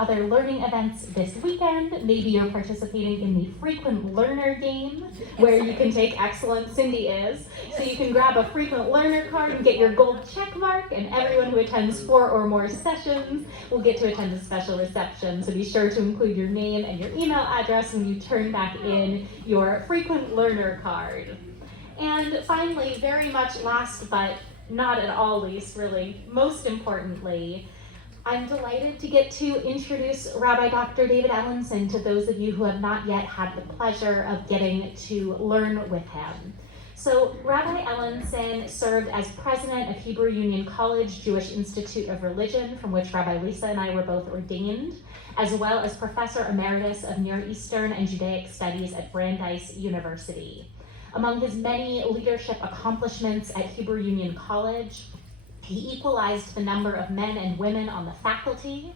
other learning events this weekend. Maybe you're participating in the frequent learner game where you can take excellent, Cindy is. So you can grab a frequent learner card and get your gold check mark, and everyone who attends 4 or more sessions will get to attend a special reception. So be sure to include your name and your email address when you turn back in your frequent learner card. And finally, very much last but not at all least, really, most importantly, I'm delighted to get to introduce Rabbi Dr. David Ellenson to those of you who have not yet had the pleasure of getting to learn with him. So Rabbi Ellenson served as president of Hebrew Union College Jewish Institute of Religion, from which Rabbi Lisa and I were both ordained, as well as professor emeritus of Near Eastern and Judaic Studies at Brandeis University. Among his many leadership accomplishments at Hebrew Union College, he equalized the number of men and women on the faculty,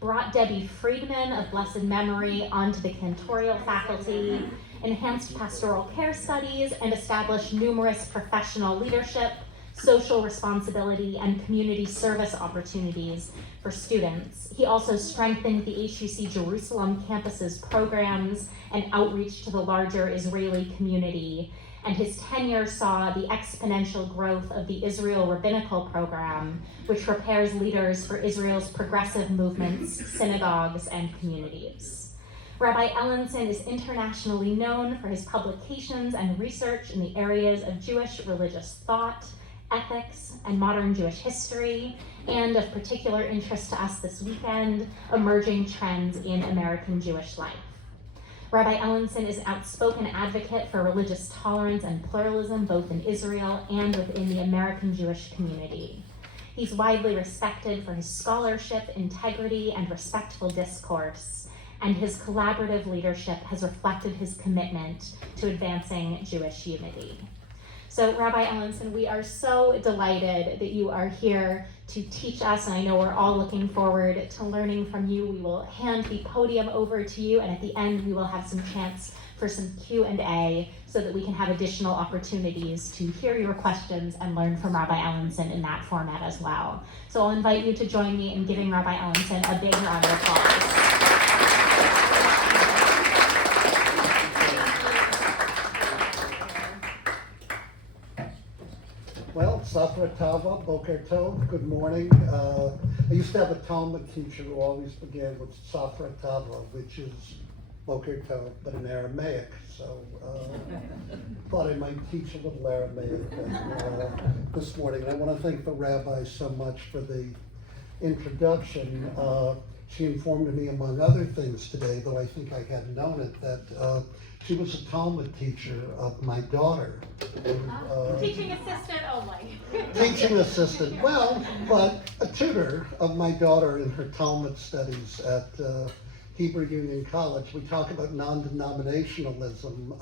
brought Debbie Friedman of blessed memory onto the cantorial faculty, enhanced pastoral care studies, and established numerous professional leadership, social responsibility, and community service opportunities for students. He also strengthened the HUC Jerusalem campus's programs and outreach to the larger Israeli community, and his tenure saw the exponential growth of the Israel Rabbinical Program, which prepares leaders for Israel's progressive movements, synagogues, and communities. Rabbi Ellenson is internationally known for his publications and research in the areas of Jewish religious thought, ethics, and modern Jewish history, and of particular interest to us this weekend, emerging trends in American Jewish life. Rabbi Ellenson is an outspoken advocate for religious tolerance and pluralism, both in Israel and within the American Jewish community. He's widely respected for his scholarship, integrity, and respectful discourse, and his collaborative leadership has reflected his commitment to advancing Jewish unity. So Rabbi Ellenson, we are so delighted that you are here to teach us, and I know we're all looking forward to learning from you. We will hand the podium over to you, and at the end we will have some chance for some Q&A so that we can have additional opportunities to hear your questions and learn from Rabbi Ellenson in that format as well. So I'll invite you to join me in giving Rabbi Ellenson a big round of applause. Well, Safra Tava, Boker Tov, good morning. I used to have a Talmud teacher who always began with Safra Tava, which is Boker Tov, but in Aramaic. So thought I might teach a little Aramaic this morning. And I want to thank the rabbi so much for the introduction. She informed me, among other things today, though I think I had known it, that she was a Talmud teacher of my daughter. Teaching assistant only. Teaching assistant, well, but a tutor of my daughter in her Talmud studies at Hebrew Union College. We talk about non-denominationalism.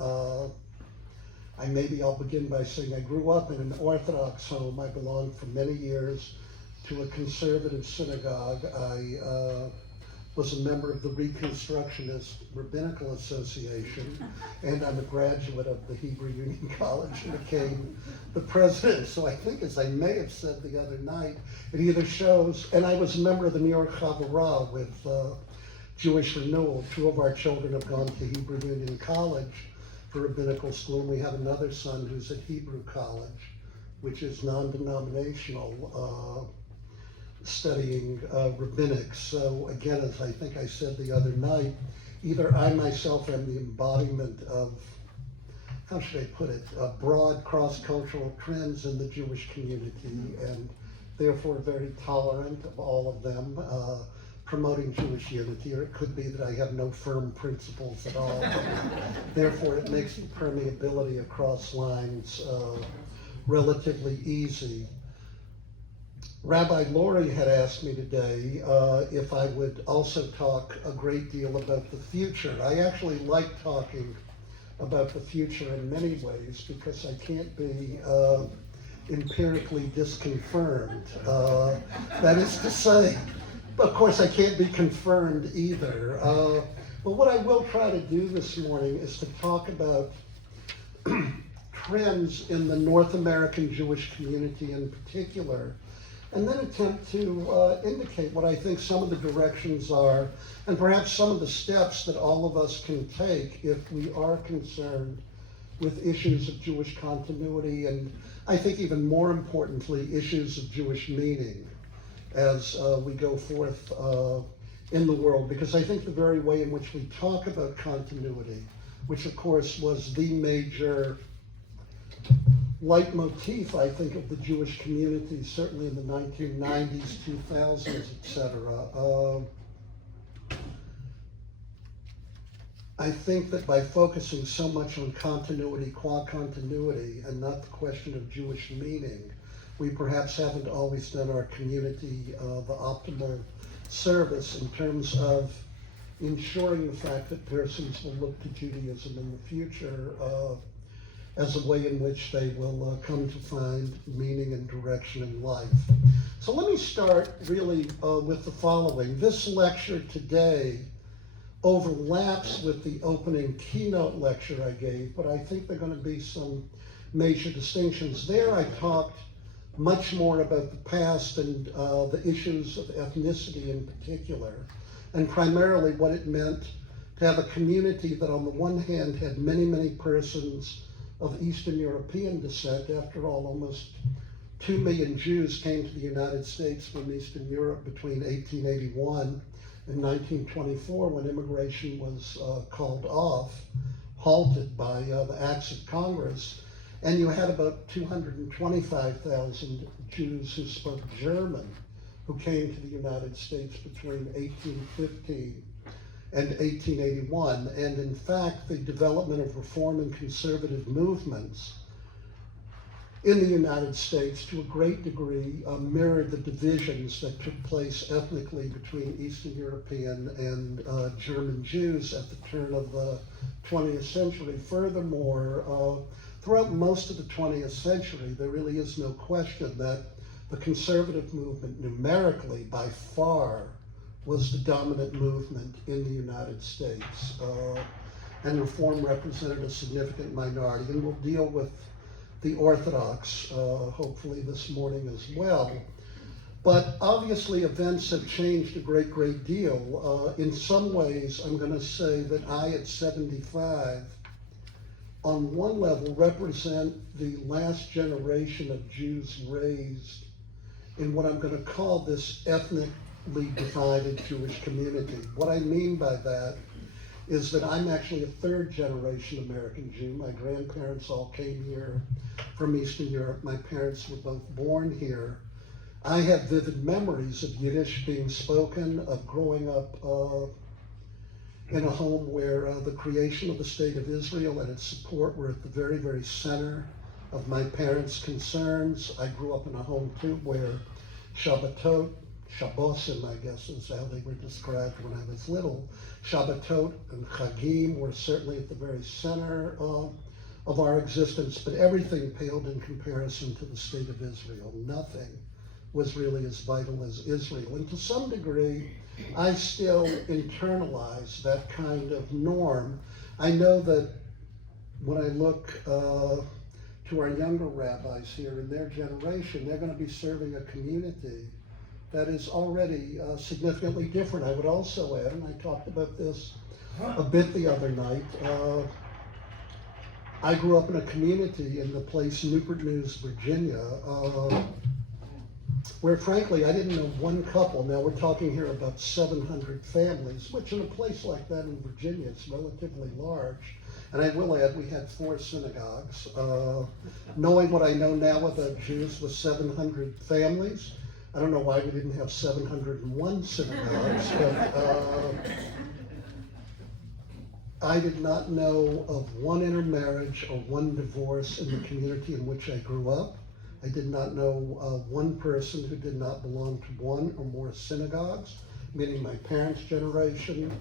I'll begin by saying I grew up in an Orthodox home. I belonged for many years to a conservative synagogue. I was a member of the Reconstructionist Rabbinical Association, and I'm a graduate of the Hebrew Union College and became the president. So I think, as I may have said the other night, it either shows, and I was a member of the New York Chavurah with Jewish Renewal. 2 of our children have gone to Hebrew Union College for rabbinical school, and we have another son who's at Hebrew College, which is non-denominational, studying rabbinics. So again, as I think I said the other night, either I myself am the embodiment of, how should I put it, broad cross-cultural trends in the Jewish community, and therefore very tolerant of all of them, promoting Jewish unity, or it could be that I have no firm principles at all. Therefore, it makes the permeability across lines relatively easy. Rabbi Laurie had asked me today if I would also talk a great deal about the future. I actually like talking about the future in many ways because I can't be empirically disconfirmed. That is to say, of course, I can't be confirmed either. But what I will try to do this morning is to talk about trends in the North American Jewish community in particular and then attempt to indicate what I think some of the directions are, and perhaps some of the steps that all of us can take if we are concerned with issues of Jewish continuity, and I think even more importantly, issues of Jewish meaning as we go forth in the world. Because I think the very way in which we talk about continuity, which of course was the major leitmotif, I think, of the Jewish community, certainly in the 1990s, 2000s, etc. I think that by focusing so much on continuity qua continuity and not the question of Jewish meaning, we perhaps haven't always done our community the optimal service in terms of ensuring the fact that persons will look to Judaism in the future as a way in which they will come to find meaning and direction in life. So let me start really with the following. This lecture today overlaps with the opening keynote lecture I gave, but I think there are going to be some major distinctions. There I talked much more about the past and the issues of ethnicity in particular, and primarily what it meant to have a community that on the one hand had many, many persons of Eastern European descent. After all, almost 2 million Jews came to the United States from Eastern Europe between 1881 and 1924, when immigration was called off, halted by the acts of Congress. And you had about 225,000 Jews who spoke German who came to the United States between 1815 and 1881. And in fact, the development of reform and conservative movements in the United States to a great degree mirrored the divisions that took place ethnically between Eastern European and German Jews at the turn of the 20th century. Furthermore, throughout most of the 20th century, there really is no question that the conservative movement numerically by far was the dominant movement in the United States. And reform represented a significant minority. And we'll deal with the Orthodox, hopefully this morning as well. But obviously events have changed a great, great deal. In some ways, I'm going to say that I, at 75, on one level represent the last generation of Jews raised in what I'm going to call this ethnically divided Jewish community. What I mean by that is that I'm actually a third generation American Jew. My grandparents all came here from Eastern Europe. My parents were both born here. I have vivid memories of Yiddish being spoken, of growing up in a home where the creation of the State of Israel and its support were at the very, very center of my parents' concerns. I grew up in a home too where Shabbatot, Shabbosim, I guess is how they were described when I was little. Shabbatot and Chagim were certainly at the very center of our existence, but everything paled in comparison to the State of Israel. Nothing was really as vital as Israel. And to some degree, I still internalize that kind of norm. I know that when I look to our younger rabbis here in their generation, they're going to be serving a community that is already significantly different. I would also add, and I talked about this a bit the other night, I grew up in a community in the place Newport News, Virginia, where frankly I didn't know one couple. Now we're talking here about 700 families, which in a place like that in Virginia is relatively large. And I will add, we had 4 synagogues. Knowing what I know now about Jews with 700 families, I don't know why we didn't have 701 synagogues, but I did not know of one intermarriage or one divorce in the community in which I grew up. I did not know one person who did not belong to one or more synagogues, meaning my parents' generation.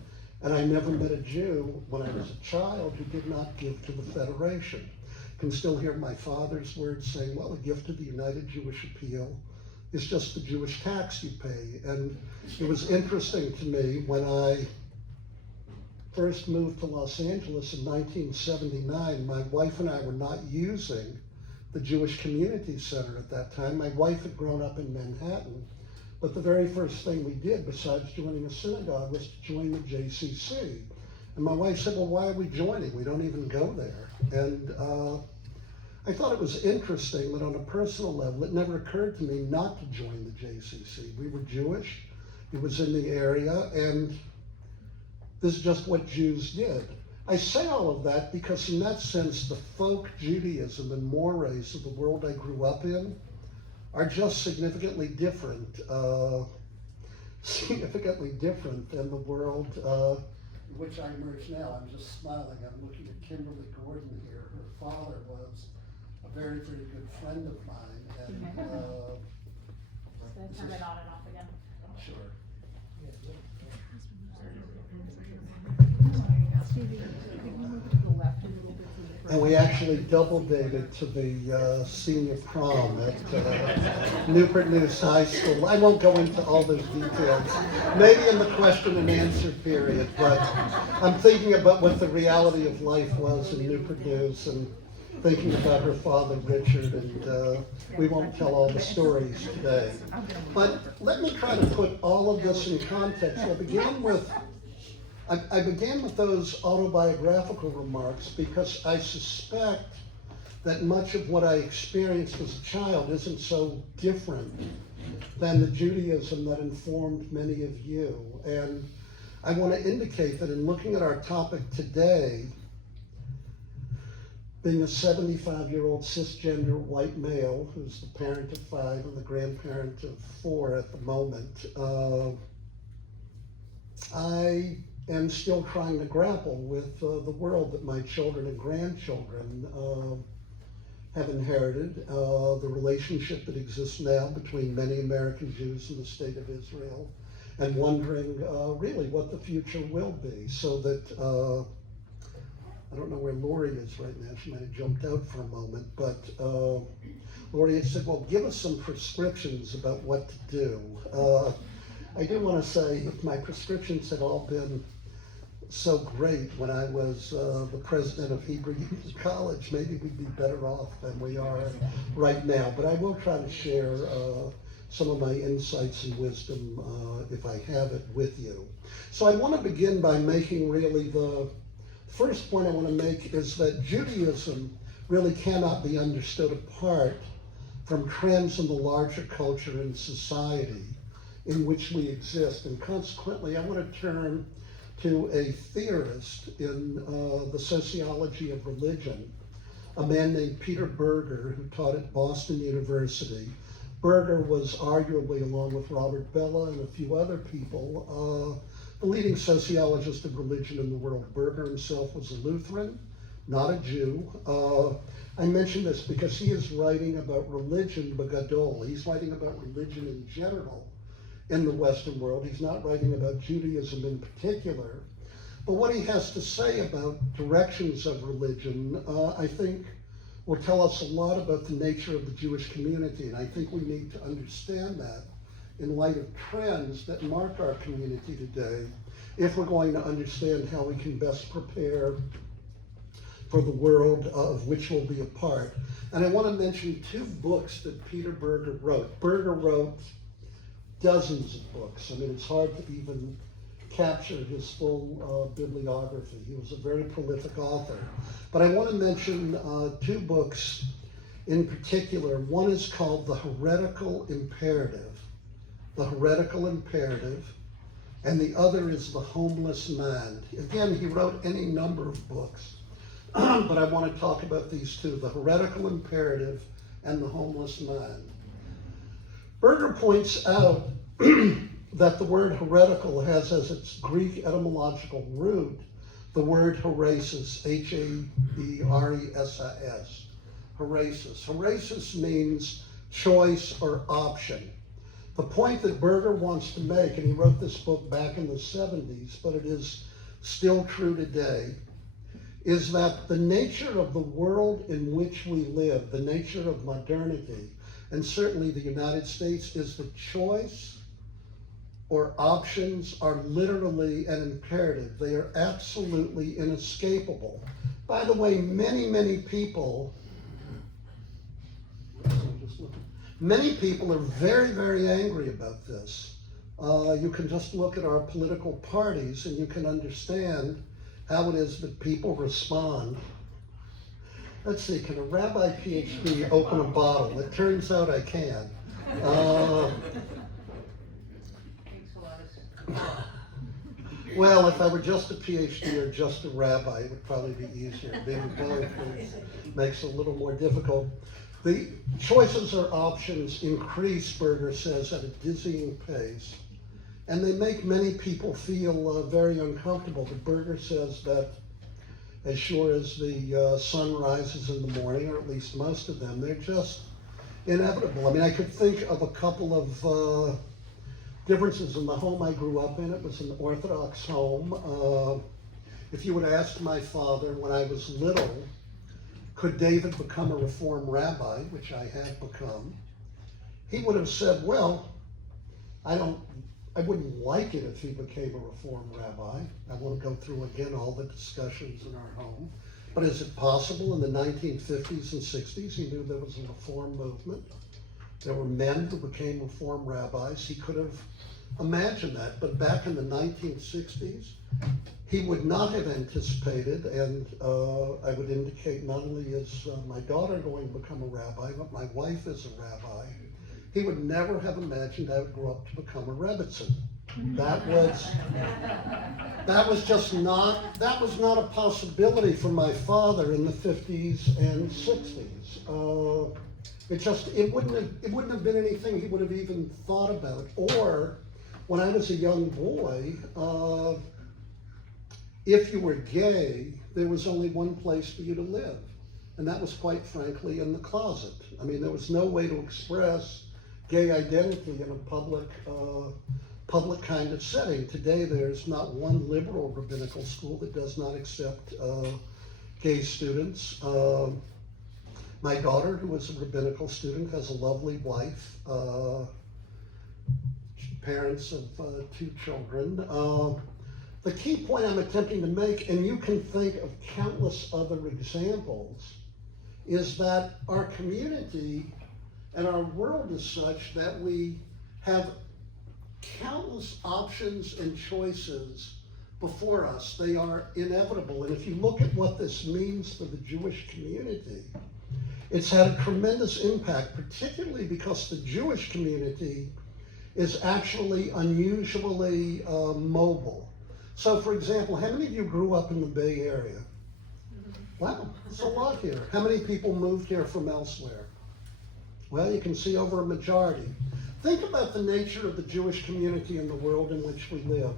And I never met a Jew when I was a child who did not give to the Federation. I can still hear my father's words saying, well, a gift to the United Jewish Appeal is just the Jewish tax you pay. And it was interesting to me when I first moved to Los Angeles in 1979, my wife and I were not using the Jewish Community Center at that time. My wife had grown up in Manhattan, but the very first thing we did besides joining a synagogue was to join the JCC. And my wife said, well, why are we joining? We don't even go there. And I thought it was interesting that on a personal level, it never occurred to me not to join the JCC. We were Jewish, it was in the area, and this is just what Jews did. I say all of that because in that sense, the folk Judaism and mores of the world I grew up in are just significantly different than the world in which I emerge now. I'm just smiling. I'm looking at Kimberly Gordon here. Her father was a very, very good friend of mine. And Just gonna turn it on and off again. sure. And we actually double dated to the senior prom at Newport News High School. I won't go into all those details, maybe in the question and answer period, but I'm thinking about what the reality of life was in Newport News and thinking about her father, Richard, and we won't tell all the stories today. But let me try to put all of this in context. I began with those autobiographical remarks because I suspect that much of what I experienced as a child isn't so different than the Judaism that informed many of you. And I want to indicate that in looking at our topic today, being a 75-year-old cisgender white male who's the parent of 5 and the grandparent of 4 at the moment, I am still trying to grapple with the world that my children and grandchildren have inherited, the relationship that exists now between many American Jews and the state of Israel, and wondering really what the future will be. So that, I don't know where Lori is right now, she might have jumped out for a moment, but Lori had said, well, give us some prescriptions about what to do. I do want to say, if my prescriptions had all been so great when I was the president of Hebrew Union College, maybe we'd be better off than we are right now. But I will try to share some of my insights and wisdom if I have it with you. So I want to begin by making really the first point I want to make is that Judaism really cannot be understood apart from trends in the larger culture and society in which we exist. And consequently, I want to turn to a theorist in the sociology of religion, a man named Peter Berger, who taught at Boston University. Berger was arguably, along with Robert Bellah and a few other people, the leading sociologist of religion in the world. Berger himself was a Lutheran, not a Jew. I mention this because he is writing about religion begadol. He's writing about religion in general in the Western world. He's not writing about Judaism in particular. But what he has to say about directions of religion, I think, will tell us a lot about the nature of the Jewish community. And I think we need to understand that in light of trends that mark our community today, if we're going to understand how we can best prepare for the world of which we'll be a part. And I want to mention 2 books that Peter Berger wrote. Berger wrote dozens of books. I mean, it's hard to even capture his full bibliography. He was a very prolific author. But I want to mention 2 books in particular. One is called The Heretical Imperative. The Heretical Imperative, and the other is The Homeless Man. Again, he wrote any number of books, but I want to talk about these 2, The Heretical Imperative and The Homeless Man. Berger points out that the word heretical has as its Greek etymological root the word heresis, H-A-B-R-E-S-I-S, heresis. Heresis means choice or option. The point that Berger wants to make, and he wrote this book back in the 70s, but it is still true today, is that the nature of the world in which we live, the nature of modernity, and certainly the United States, is that choice or options are literally an imperative. They are absolutely inescapable. By the way, many, many people Many people are very, very angry about this. You can just look at our political parties and you can understand how it is that people respond. Let's see, can a rabbi PhD open a bottle? It turns out I can. Well, if I were just a PhD or just a rabbi, it would probably be easier. Being both makes it a little more difficult. The choices or options increase, Berger says, at a dizzying pace, and they make many people feel very uncomfortable. But Berger says that as sure as the sun rises in the morning, or at least most of them, they're just inevitable. I mean, I could think of a couple of differences in the home I grew up in. It was an Orthodox home. If you would ask my father when I was little, could David become a Reform rabbi, which I have become, he would have said, well, I wouldn't like it if he became a Reform rabbi. I won't go through again all the discussions in our home. But is it possible in the 1950s and 60s, he knew there was a Reform movement? There were men who became Reform rabbis. He could have imagined that. But back in the 1960s, he would not have anticipated, and I would indicate not only is my daughter going to become a rabbi, but my wife is a rabbi. He would never have imagined I would grow up to become a rebbitzin. That was not a possibility for my father in the 50s and 60s. It wouldn't have been anything he would have even thought about. Or when I was a young boy, if you were gay, there was only one place for you to live, and that was quite frankly in the closet. I mean, there was no way to express gay identity in a public kind of setting. Today, there's not one liberal rabbinical school that does not accept gay students. My daughter, who is a rabbinical student, has a lovely wife, parents of 2 children. The key point I'm attempting to make, and you can think of countless other examples, is that our community and our world is such that we have countless options and choices before us. They are inevitable. And if you look at what this means for the Jewish community, it's had a tremendous impact, particularly because the Jewish community is actually unusually mobile. So, for example, how many of you grew up in the Bay Area? Wow, it's a lot here. How many people moved here from elsewhere? Well, you can see over a majority. Think about the nature of the Jewish community in the world in which we live.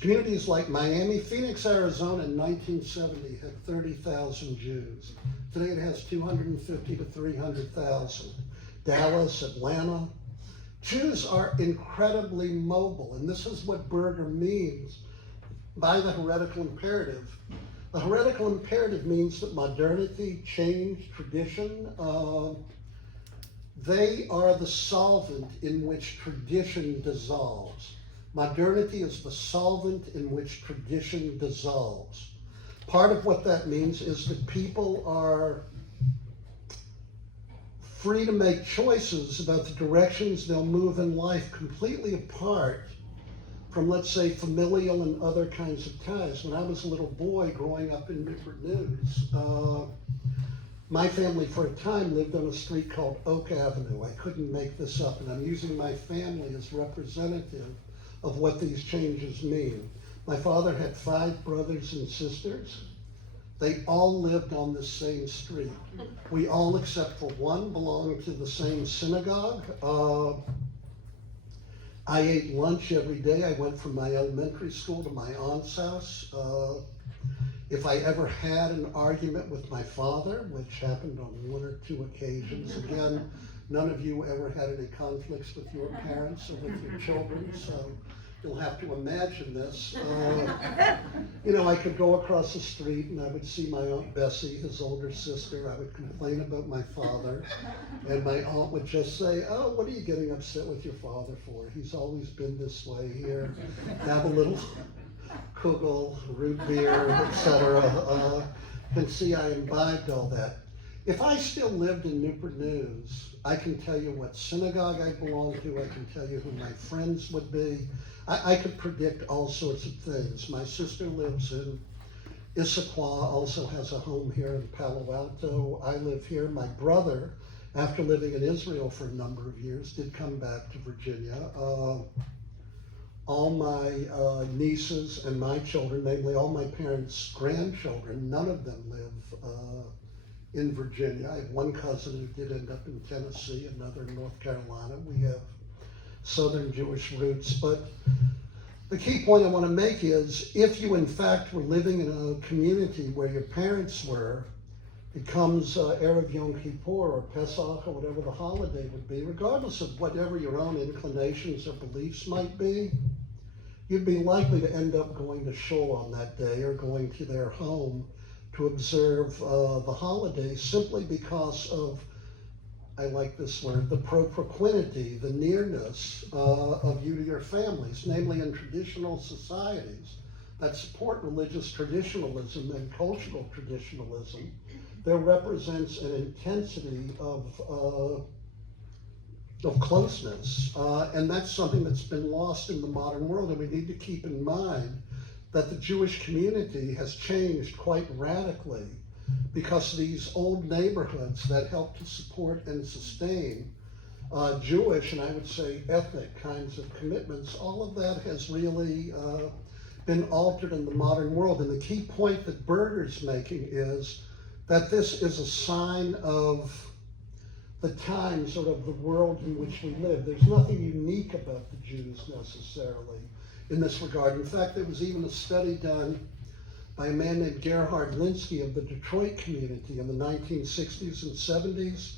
Communities like Miami, Phoenix, Arizona in 1970 had 30,000 Jews. Today it has 250 to 300,000. Dallas, Atlanta. Jews are incredibly mobile, and this is what Berger means by the heretical imperative. The heretical imperative means that modernity, change, tradition, they are the solvent in which tradition dissolves. Modernity is the solvent in which tradition dissolves. Part of what that means is that people are free to make choices about the directions they'll move in life completely apart from, let's say, familial and other kinds of ties. When I was a little boy growing up in Newport News, my family for a time lived on a street called Oak Avenue. I couldn't make this up, and I'm using my family as representative of what these changes mean. My father had 5 brothers and sisters. They all lived on the same street. We all, except for one, belonged to the same synagogue. I ate lunch every day. I went from my elementary school to my aunt's house. If I ever had an argument with my father, which happened on 1 or 2 occasions, again, none of you ever had any conflicts with your parents or with your children, so you'll have to imagine this. I could go across the street and I would see my Aunt Bessie, his older sister. I would complain about my father, and my aunt would just say, "Oh, what are you getting upset with your father for? He's always been this way. Here, have a little kugel, root beer, etc." And see, I imbibed all that. If I still lived in Newport News, I can tell you what synagogue I belong to, I can tell you who my friends would be. I could predict all sorts of things. My sister lives in Issaquah, also has a home here in Palo Alto. I live here. My brother, after living in Israel for a number of years, did come back to Virginia. All my nieces and my children, namely all my parents' grandchildren, none of them live in Virginia. I have one cousin who did end up in Tennessee, another in North Carolina. We have Southern Jewish roots. But the key point I want to make is, if you in fact were living in a community where your parents were, it comes Erev Yom Kippur or Pesach or whatever the holiday would be, regardless of whatever your own inclinations or beliefs might be, you'd be likely to end up going to shul on that day or going to their home to observe the holiday, simply because of, I like this word, the propinquity, the nearness of you to your families, namely in traditional societies that support religious traditionalism and cultural traditionalism. There represents an intensity of closeness, and that's something that's been lost in the modern world, and we need to keep in mind that the Jewish community has changed quite radically because these old neighborhoods that help to support and sustain Jewish, and I would say ethnic kinds of commitments, all of that has really been altered in the modern world. And the key point that Berger's making is that this is a sign of the time, sort of the world in which we live. There's nothing unique about the Jews necessarily in this regard. In fact, there was even a study done by a man named Gerhard Linsky of the Detroit community in the 1960s and 70s,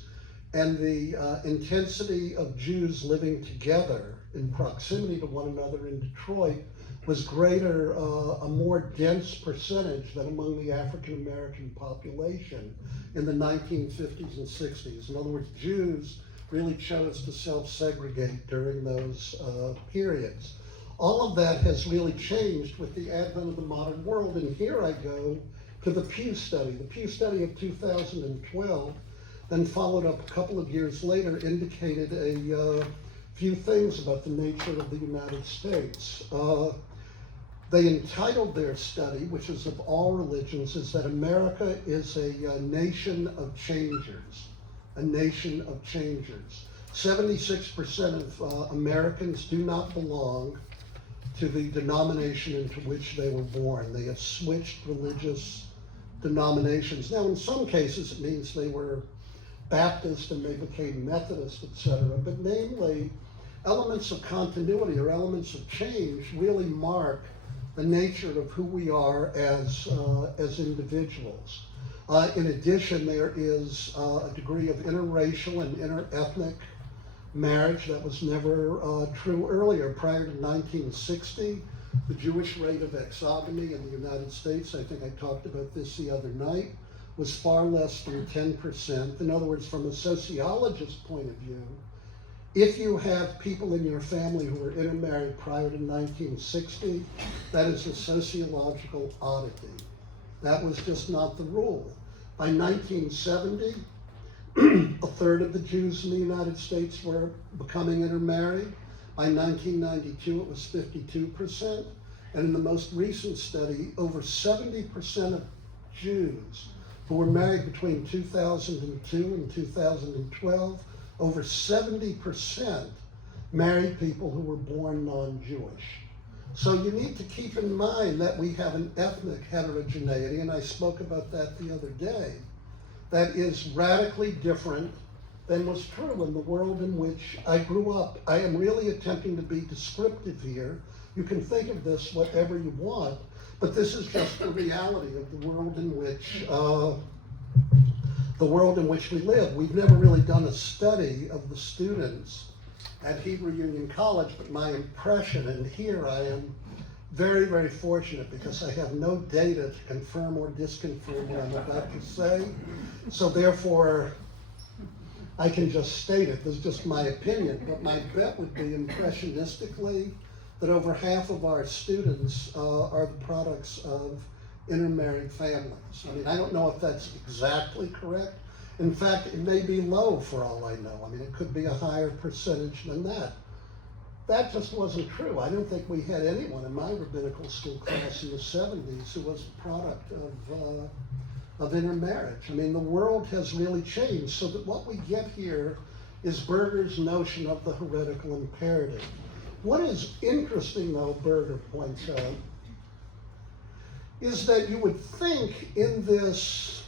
and the intensity of Jews living together in proximity to one another in Detroit was greater, a more dense percentage than among the African American population in the 1950s and 60s. In other words, Jews really chose to self-segregate during those periods. All of that has really changed with the advent of the modern world, and here I go to the Pew study. The Pew study of 2012, then followed up a couple of years later, indicated a few things about the nature of the United States. They entitled their study, which is of all religions, is that America is a nation of changers, a nation of changers. 76% of Americans do not belong to the denomination into which they were born. They have switched religious denominations. Now, in some cases, it means they were Baptist and they became Methodist, etc. But namely, elements of continuity or elements of change really mark the nature of who we are as individuals. In addition, there is a degree of interracial and interethnic marriage that was never true earlier. Prior to 1960, the Jewish rate of exogamy in the United States, I think I talked about this the other night, was far less than 10%. In other words, from a sociologist's point of view, if you have people in your family who were intermarried prior to 1960, that is a sociological oddity. That was just not the rule. By 1970, a third of the Jews in the United States were becoming intermarried. By 1992, it was 52%. And in the most recent study, over 70% of Jews who were married between 2002 and 2012, over 70% married people who were born non-Jewish. So you need to keep in mind that we have an ethnic heterogeneity, and I spoke about that the other day, that is radically different than was true in the world in which I grew up. I am really attempting to be descriptive here. You can think of this whatever you want, but this is just the reality of the world in which we live. We've never really done a study of the students at Hebrew Union College, but my impression, and here I am very, very fortunate because I have no data to confirm or disconfirm what I'm about to say. So therefore, I can just state it. This is just my opinion, but my bet would be impressionistically that over half of our students are the products of intermarried families. I mean, I don't know if that's exactly correct. In fact, it may be low for all I know. I mean, it could be a higher percentage than that. That just wasn't true. I don't think we had anyone in my rabbinical school class in the 70s who was a product of intermarriage. I mean, the world has really changed, so that what we get here is Berger's notion of the heretical imperative. What is interesting, though, Berger points out, is that you would think in this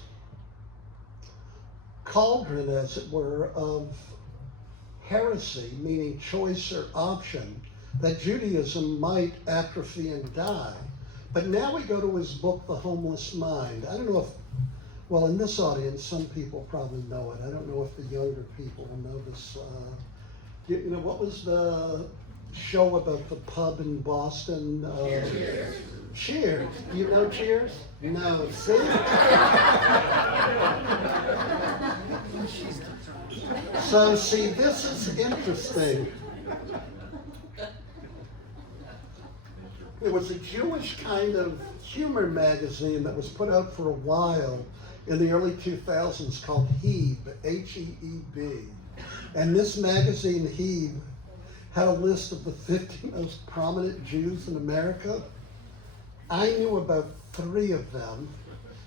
cauldron, as it were, of heresy, meaning choice or option, that Judaism might atrophy and die. But now we go to his book, The Homeless Mind. I don't know if, well, in this audience, some people probably know it. I don't know if the younger people will know this. You know, what was the show about the pub in Boston? Cheers. Cheers. You know Cheers? No. See? So, see, this is interesting. It was a Jewish kind of humor magazine that was put out for a while in the early 2000s called Heeb, H-E-E-B. And this magazine, Heeb, had a list of the 50 most prominent Jews in America. I knew about 3 of them.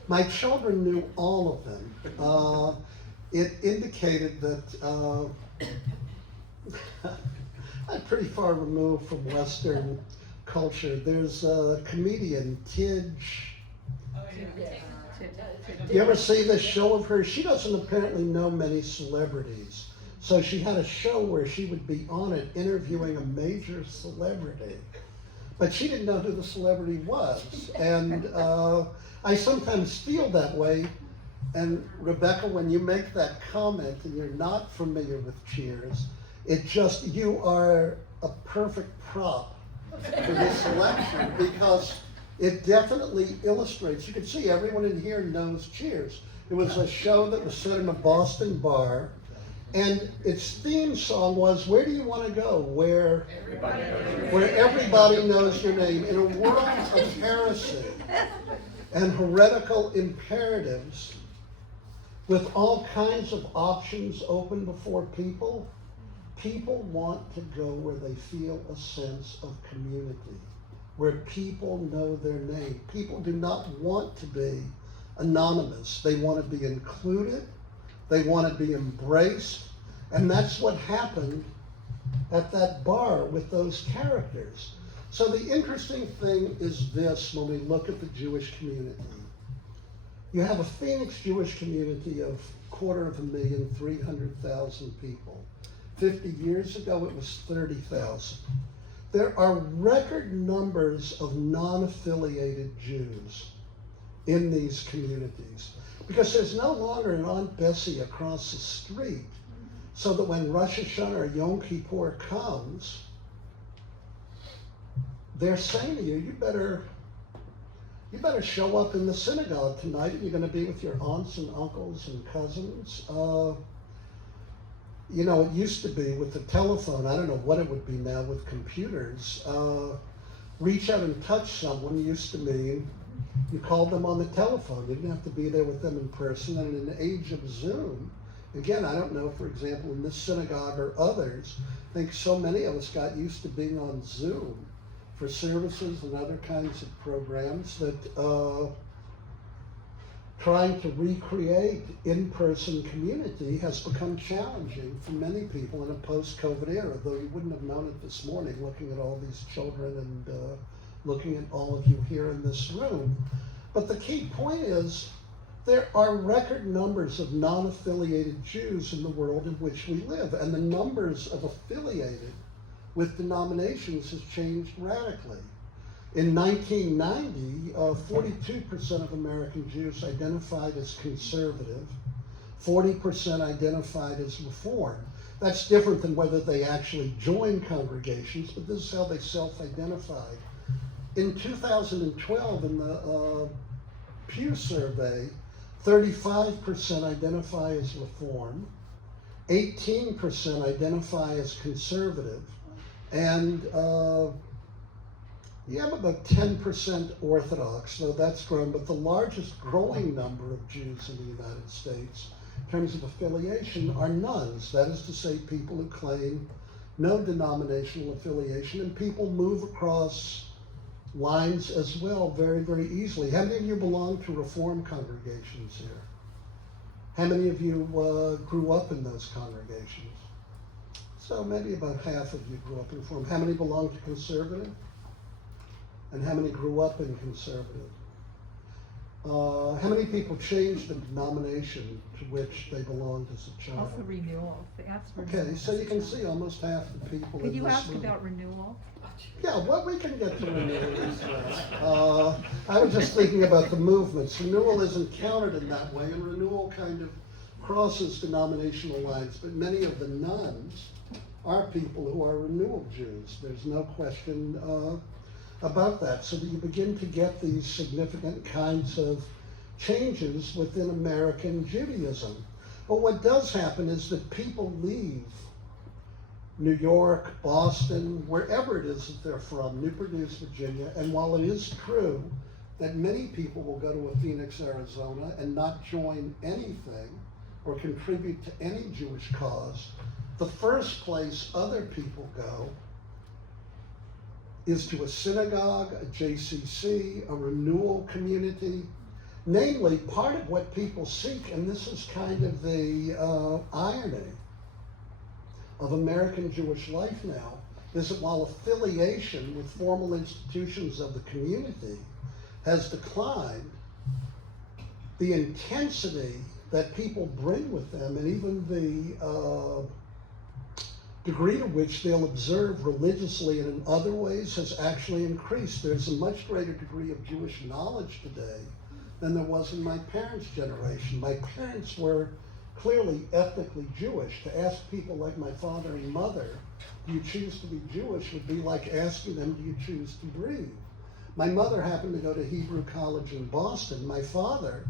My children knew all of them. It indicated that I'm pretty far removed from Western culture. There's a comedian, Tidge. You ever see this show of hers? She doesn't apparently know many celebrities. So she had a show where she would be on it interviewing a major celebrity. But she didn't know who the celebrity was. And I sometimes feel that way. And Rebecca, when you make that comment and you're not familiar with Cheers, it just, you are a perfect prop for this selection, because it definitely illustrates. You can see everyone in here knows Cheers. It was a show that was set in a Boston bar, and its theme song was, where do you want to go? Where everybody knows your name. In a world of heresy and heretical imperatives, with all kinds of options open before people, people want to go where they feel a sense of community, where people know their name. People do not want to be anonymous. They want to be included. They want to be embraced. And that's what happened at that bar with those characters. So the interesting thing is this when we look at the Jewish community. You have a Phoenix Jewish community of 250,000, 300,000 people. 50 years ago, it was 30,000. There are record numbers of non-affiliated Jews in these communities, because there's no longer an Aunt Bessie across the street, so that when Rosh Hashanah or Yom Kippur comes, they're saying to you, you better show up in the synagogue tonight, and you're going to be with your aunts and uncles and cousins. You know, it used to be with the telephone, I don't know what it would be now with computers. Reach out and touch someone used to mean you called them on the telephone. You didn't have to be there with them in person. And in the age of Zoom, again, I don't know, for example, in this synagogue or others, I think so many of us got used to being on Zoom for services and other kinds of programs that trying to recreate in-person community has become challenging for many people in a post-COVID era, though you wouldn't have known it this morning looking at all these children and looking at all of you here in this room. But the key point is there are record numbers of non-affiliated Jews in the world in which we live, and the numbers of affiliated with denominations has changed radically. In 1990, 42% of American Jews identified as conservative, 40% identified as Reform. That's different than whether they actually joined congregations, but this is how they self-identified. In 2012, in the Pew survey, 35% identify as Reform, 18% identify as conservative, and you have about 10% Orthodox, though that's grown, but the largest growing number of Jews in the United States in terms of affiliation are nones. That is to say, people who claim no denominational affiliation, and people move across lines as well very, very easily. How many of you belong to Reform congregations here? How many of you grew up in those congregations? So maybe about half of you grew up in Reform. How many belong to Conservative? And how many grew up in Conservative? How many people changed the denomination to which they belonged as a child? Also renewal. They asked for Okay, renewal. so you can see almost half the people Could in you this ask room. about renewal? Yeah, well, we can get to renewal as well. I was just thinking about the movements. Renewal isn't counted in that way, and renewal kind of crosses denominational lines, but many of the nuns are people who are renewal Jews. There's no question about that. So that you begin to get these significant kinds of changes within American Judaism. But what does happen is that people leave New York, Boston, wherever it is that they're from, Newport News, Virginia, and while it is true that many people will go to a Phoenix, Arizona and not join anything or contribute to any Jewish cause, the first place other people go is to a synagogue, a JCC, a renewal community. Namely, part of what people seek, and this is kind of the irony of American Jewish life now, is that while affiliation with formal institutions of the community has declined, the intensity that people bring with them, and even the degree to which they'll observe religiously and in other ways, has actually increased. There's a much greater degree of Jewish knowledge today than there was in my parents' generation. My parents were clearly ethnically Jewish. To ask people like my father and mother, do you choose to be Jewish, would be like asking them, do you choose to breathe? My mother happened to go to Hebrew College in Boston. My father,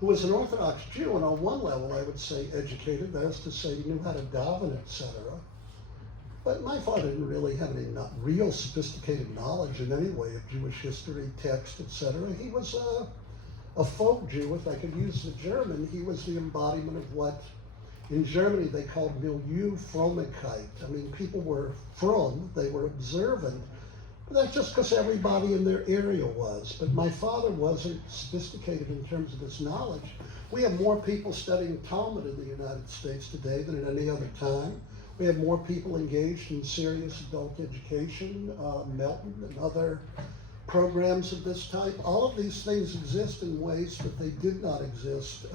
who was an Orthodox Jew, and on one level I would say educated, that is to say he knew how to daven, etc. But my father didn't really have any real sophisticated knowledge in any way of Jewish history, text, etc. He was a folk Jew, if I could use the German. He was the embodiment of what in Germany they called Milieu Frömmigkeit. I mean, people were fromm, they were observant, but that's just because everybody in their area was. But my father wasn't sophisticated in terms of his knowledge. We have more people studying Talmud in the United States today than at any other time. We have more people engaged in serious adult education, Melton and other programs of this type. All of these things exist in ways that they did not exist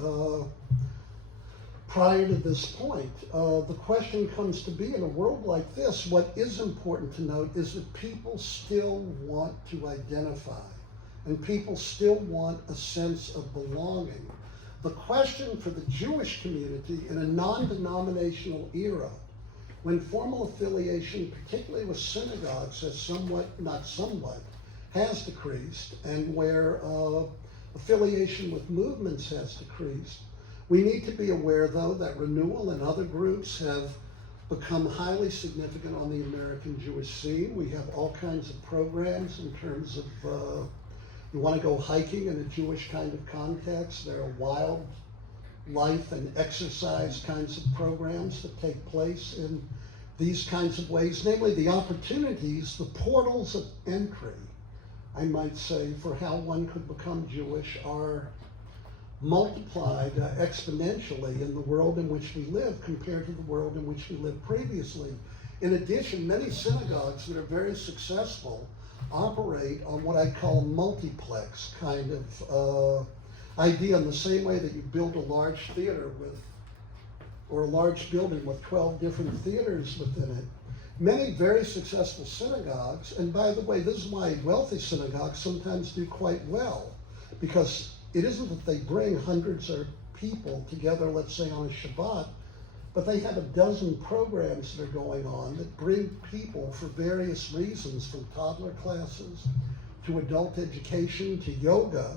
prior to this point. The question comes to be, in a world like this, what is important to note is that people still want to identify, and people still want a sense of belonging. The question for the Jewish community in a non-denominational era, when formal affiliation, particularly with synagogues, has decreased, and where affiliation with movements has decreased, we need to be aware, though, that renewal and other groups have become highly significant on the American Jewish scene. We have all kinds of programs in terms of, you want to go hiking in a Jewish kind of context. There are wild life and exercise kinds of programs that take place in these kinds of ways, namely the opportunities, the portals of entry, I might say, for how one could become Jewish are multiplied exponentially in the world in which we live compared to the world in which we lived previously. In addition, many synagogues that are very successful operate on what I call a multiplex kind of idea, in the same way that you build a large theater or a large building with 12 different theaters within it. Many very successful synagogues, and by the way, this is why wealthy synagogues sometimes do quite well, because it isn't that they bring hundreds of people together, let's say on a Shabbat, but they have a dozen programs that are going on that bring people for various reasons, from toddler classes to adult education to yoga,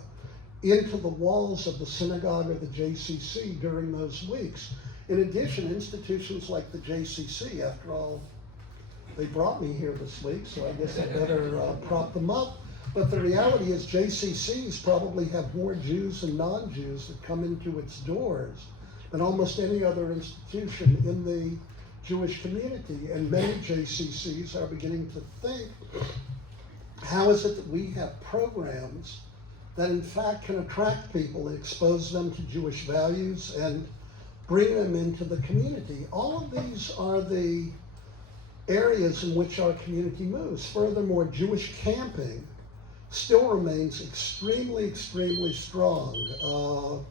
into the walls of the synagogue or the JCC during those weeks. In addition, institutions like the JCC, after all, they brought me here this week, so I guess I better prop them up. But the reality is JCCs probably have more Jews and non-Jews that come into its doors than almost any other institution in the Jewish community. And many JCCs are beginning to think, how is it that we have programs that in fact can attract people and expose them to Jewish values and bring them into the community? All of these are the areas in which our community moves. Furthermore, Jewish camping still remains extremely, extremely strong.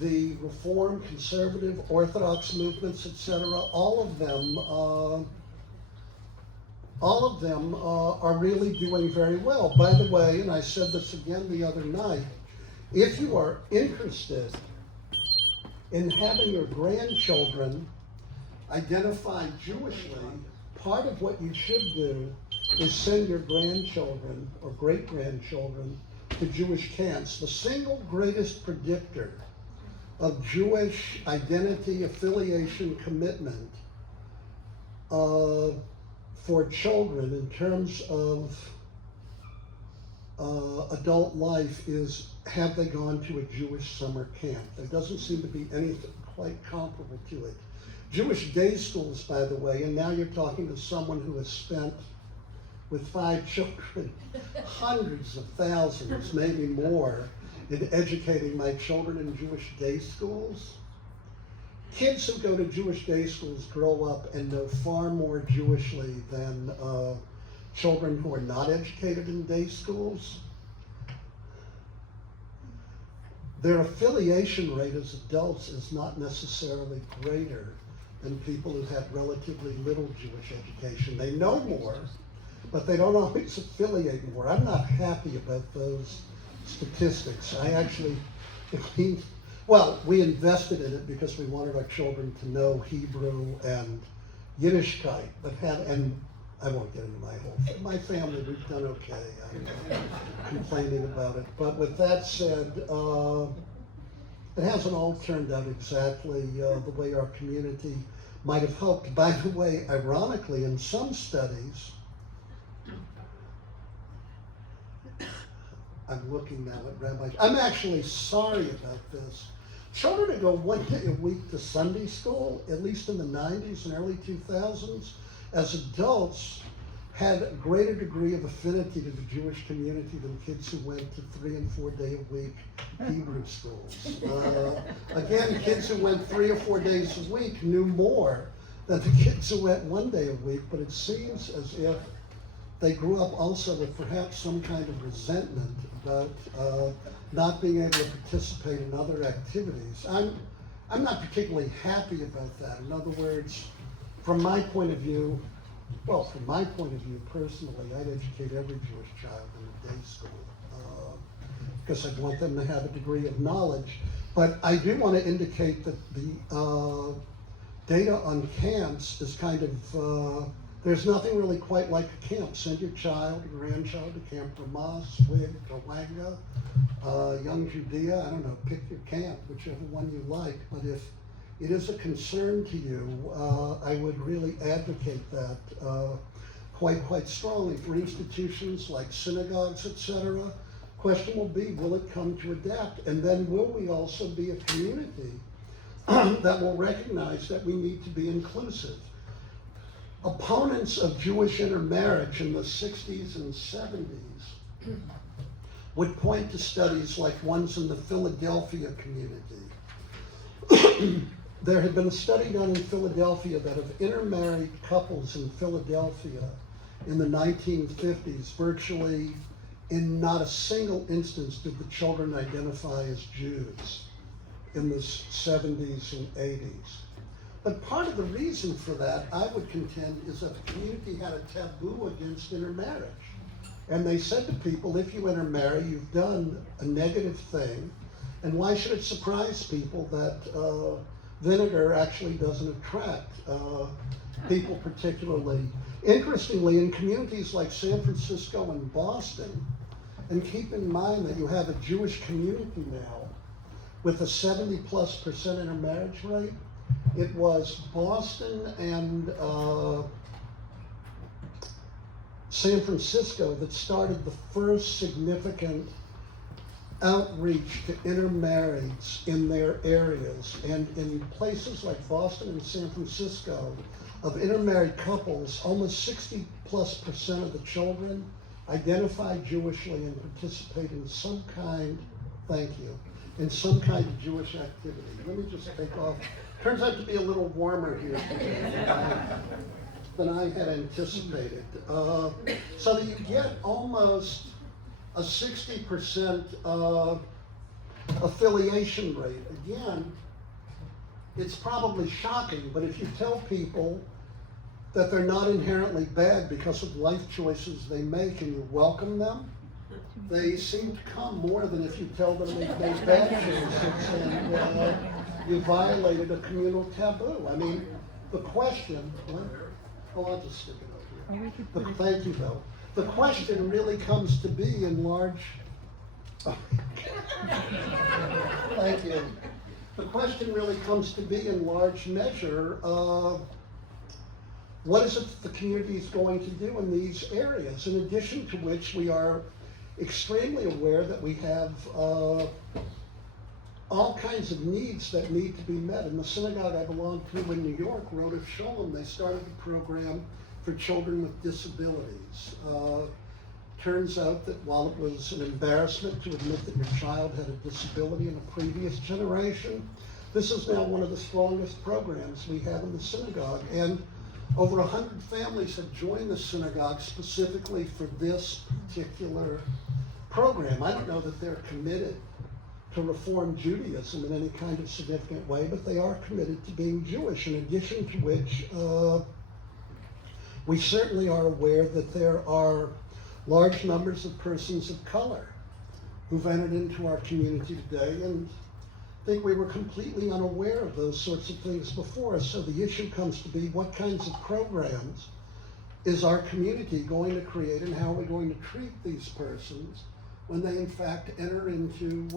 The Reform, Conservative, Orthodox movements, etc., all of them are really doing very well. By the way, and I said this again the other night, if you are interested in having your grandchildren identify Jewishly, part of what you should do is send your grandchildren or great-grandchildren to Jewish camps. The single greatest predictor of Jewish identity, affiliation, commitment for children in terms of adult life is, have they gone to a Jewish summer camp? There doesn't seem to be anything quite comparable to it. Jewish day schools, by the way, and now you're talking to someone who has spent, with 5 children, hundreds of thousands, maybe more, in educating my children in Jewish day schools. Kids who go to Jewish day schools grow up and know far more Jewishly than children who are not educated in day schools. Their affiliation rate as adults is not necessarily greater than people who have relatively little Jewish education. They know more, but they don't always affiliate more. I'm not happy about those statistics. We invested in it because we wanted our children to know Hebrew and Yiddishkeit, and I won't get into my whole thing. My family, we've done okay. I'm not complaining about it. But with that said, it hasn't all turned out exactly the way our community might have hoped. By the way, ironically, in some studies, I'm looking now at Rabbi. I'm actually sorry about this. Children who go one day a week to Sunday school, at least in the 90s and early 2000s, as adults had a greater degree of affinity to the Jewish community than kids who went to 3 and 4 day a week Hebrew schools. Again, kids who went 3 or 4 days a week knew more than the kids who went 1 day a week, but it seems as if they grew up also with perhaps some kind of resentment about not being able to participate in other activities. I'm not particularly happy about that. In other words, from my point of view personally, I'd educate every Jewish child in a day school because I'd want them to have a degree of knowledge. But I do want to indicate that the data on camps is kind of, there's nothing really quite like a camp. Send your child, your grandchild to Camp Ramah, Swig, Galanga, Young Judea, I don't know, pick your camp, whichever one you like. But if it is a concern to you, I would really advocate that quite strongly. For institutions like synagogues, etc., question will be, will it come to adapt? And then will we also be a community that will recognize that we need to be inclusive? Opponents of Jewish intermarriage in the 60s and 70s would point to studies like ones in the Philadelphia community. There had been a study done in Philadelphia that of intermarried couples in Philadelphia in the 1950s, virtually in not a single instance did the children identify as Jews in the 70s and 80s. But part of the reason for that, I would contend, is that the community had a taboo against intermarriage. And they said to people, if you intermarry, you've done a negative thing. And why should it surprise people that vinegar actually doesn't attract people particularly? Interestingly, in communities like San Francisco and Boston, and keep in mind that you have a Jewish community now with a 70+% intermarriage rate, it was Boston and San Francisco that started the first significant outreach to intermarrieds in their areas, and in places like Boston and San Francisco, of intermarried couples, almost 60+% of the children identify Jewishly and participate in some kind, in some kind of Jewish activity. Let me just take off. Turns out to be a little warmer here today than I had anticipated. So that you get almost a 60% affiliation rate. Again, it's probably shocking, but if you tell people that they're not inherently bad because of life choices they make and you welcome them, they seem to come more than if you tell them they've made bad choices and you violated a communal taboo. I mean, the question, I'll just stick it over here. Thank you, though. The question really comes to be in large, thank you. The question really comes to be in large measure, what is it that the community is going to do in these areas? In addition to which, we are extremely aware that we have all kinds of needs that need to be met. In the synagogue I belong to in New York, Rodef Sholem, they started a program for children with disabilities. Turns out that while it was an embarrassment to admit that your child had a disability in a previous generation, this is now one of the strongest programs we have in the synagogue. And over 100 families have joined the synagogue specifically for this particular program. I don't know that they're committed to Reform Judaism in any kind of significant way, but they are committed to being Jewish, in addition to which we certainly are aware that there are large numbers of persons of color who've entered into our community today, and I think we were completely unaware of those sorts of things before. So the issue comes to be, what kinds of programs is our community going to create, and how are we going to treat these persons when they in fact enter into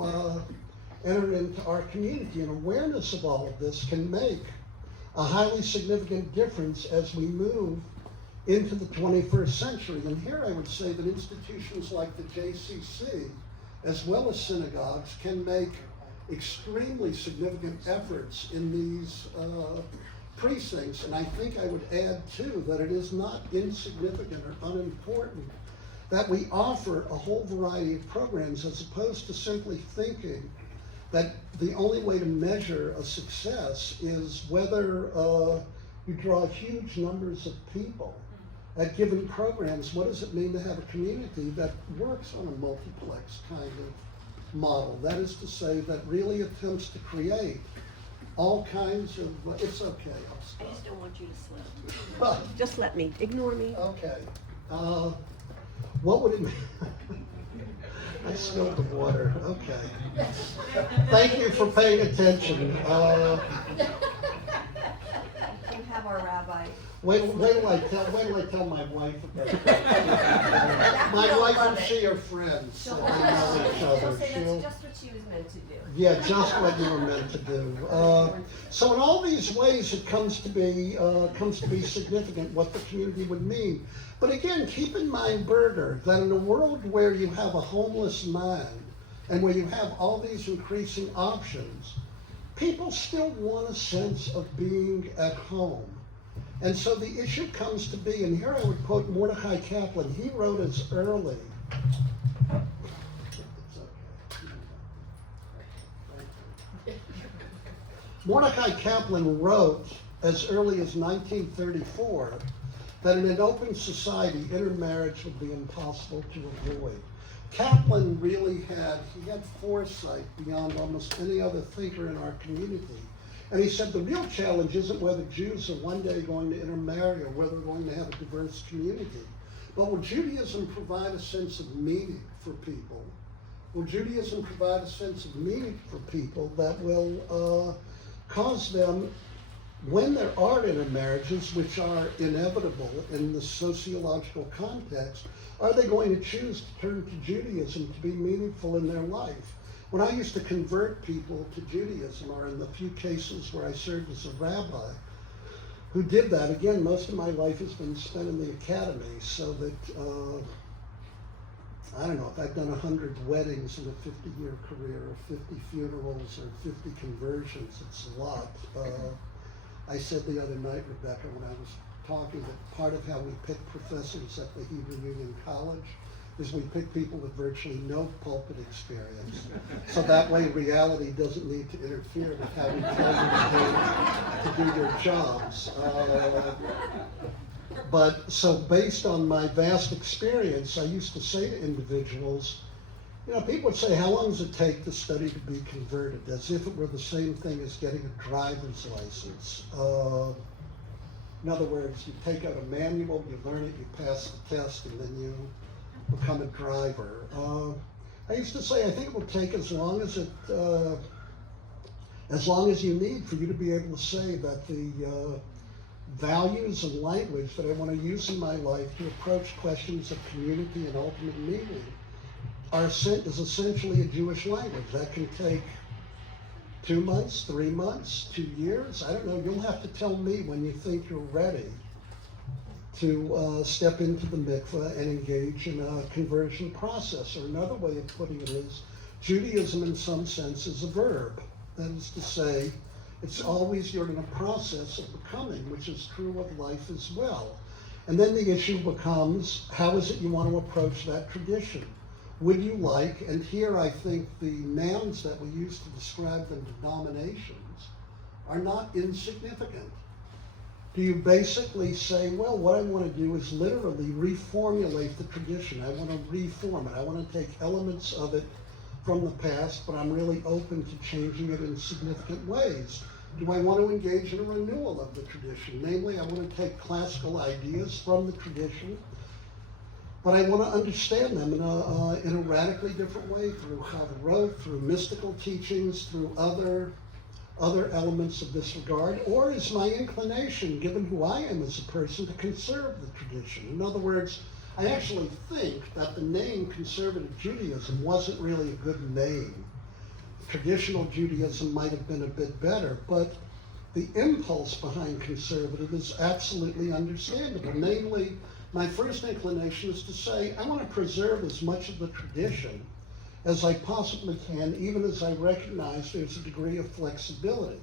our community? And awareness of all of this can make a highly significant difference as we move into the 21st century. And here I would say that institutions like the JCC, as well as synagogues, can make extremely significant efforts in these precincts. And I think I would add too that it is not insignificant or unimportant that we offer a whole variety of programs, as opposed to simply thinking that the only way to measure a success is whether you draw huge numbers of people at given programs. What does it mean to have a community that works on a multiplex kind of model? That is to say, that really attempts to create all kinds of, it's okay, I'll stop. I just don't want you to slip. Just let me, ignore me. Okay. What would it mean? I spilled the water, okay. Thank you for paying attention. You have our rabbi. Wait till I tell my wife about it. My wife and she are friends, so they know each other. She'll say that's just what she was meant to do. Yeah, just what you were meant to do. So in all these ways, it comes to be significant what the community would mean. But again, keep in mind, Berger, that in a world where you have a homeless man and where you have all these increasing options, people still want a sense of being at home. And so the issue comes to be, and here I would quote Mordecai Kaplan. He wrote as early. Mordecai Kaplan wrote as early as 1934 that in an open society, intermarriage would be impossible to avoid. Kaplan really had foresight beyond almost any other thinker in our community. And he said the real challenge isn't whether Jews are one day going to intermarry or whether we're going to have a diverse community, but will Judaism provide a sense of meaning for people? Will Judaism provide a sense of meaning for people that will cause them, when there are intermarriages, which are inevitable in the sociological context, are they going to choose to turn to Judaism to be meaningful in their life? When I used to convert people to Judaism, or in the few cases where I served as a rabbi who did that, again, most of my life has been spent in the academy, so that I don't know, if I've done 100 weddings in a 50-year career, or 50 funerals, or 50 conversions, it's a lot. I said the other night, Rebecca, when I was talking, that part of how we pick professors at the Hebrew Union College is we pick people with virtually no pulpit experience. So that way reality doesn't need to interfere with how we tell you to do your jobs. But so based on my vast experience, I used to say to individuals, you know, people would say, how long does it take to study to be converted? As if it were the same thing as getting a driver's license. In other words, you take out a manual, you learn it, you pass the test, and then you become a driver. I used to say, I think it will take as long as you need for you to be able to say that the values and language that I want to use in my life to approach questions of community and ultimate meaning is essentially a Jewish language. That can take 2 months, 3 months, 2 years. I don't know. You'll have to tell me when you think you're ready to step into the mikveh and engage in a conversion process. Or another way of putting it is, Judaism in some sense is a verb. That is to say, it's always you're in a process of becoming, which is true of life as well. And then the issue becomes, how is it you want to approach that tradition? Would you like, and here I think the nouns that we use to describe the denominations are not insignificant. Do you basically say, well, what I want to do is literally reformulate the tradition. I want to reform it. I want to take elements of it from the past, but I'm really open to changing it in significant ways. Do I want to engage in a renewal of the tradition? Namely, I want to take classical ideas from the tradition, but I want to understand them in a radically different way through Chavarot, through mystical teachings, through other elements of this regard, or is my inclination, given who I am as a person, to conserve the tradition? In other words, I actually think that the name conservative Judaism wasn't really a good name. Traditional Judaism might have been a bit better, but the impulse behind conservative is absolutely understandable. Namely, my first inclination is to say, I want to preserve as much of the tradition as I possibly can, even as I recognize there's a degree of flexibility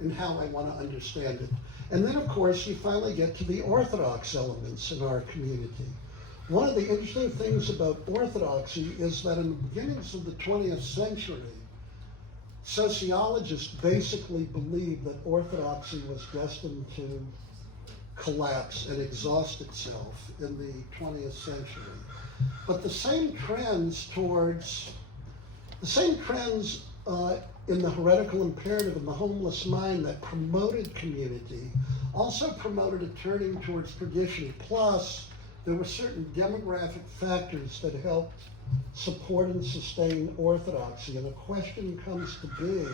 in how I want to understand it. And then, of course, you finally get to the Orthodox elements in our community. One of the interesting things about Orthodoxy is that in the beginnings of the 20th century, sociologists basically believed that Orthodoxy was destined to collapse and exhaust itself in the 20th century. But the same trends in the heretical imperative and the homeless mind that promoted community also promoted a turning towards tradition. Plus, there were certain demographic factors that helped support and sustain orthodoxy. And the question comes to be,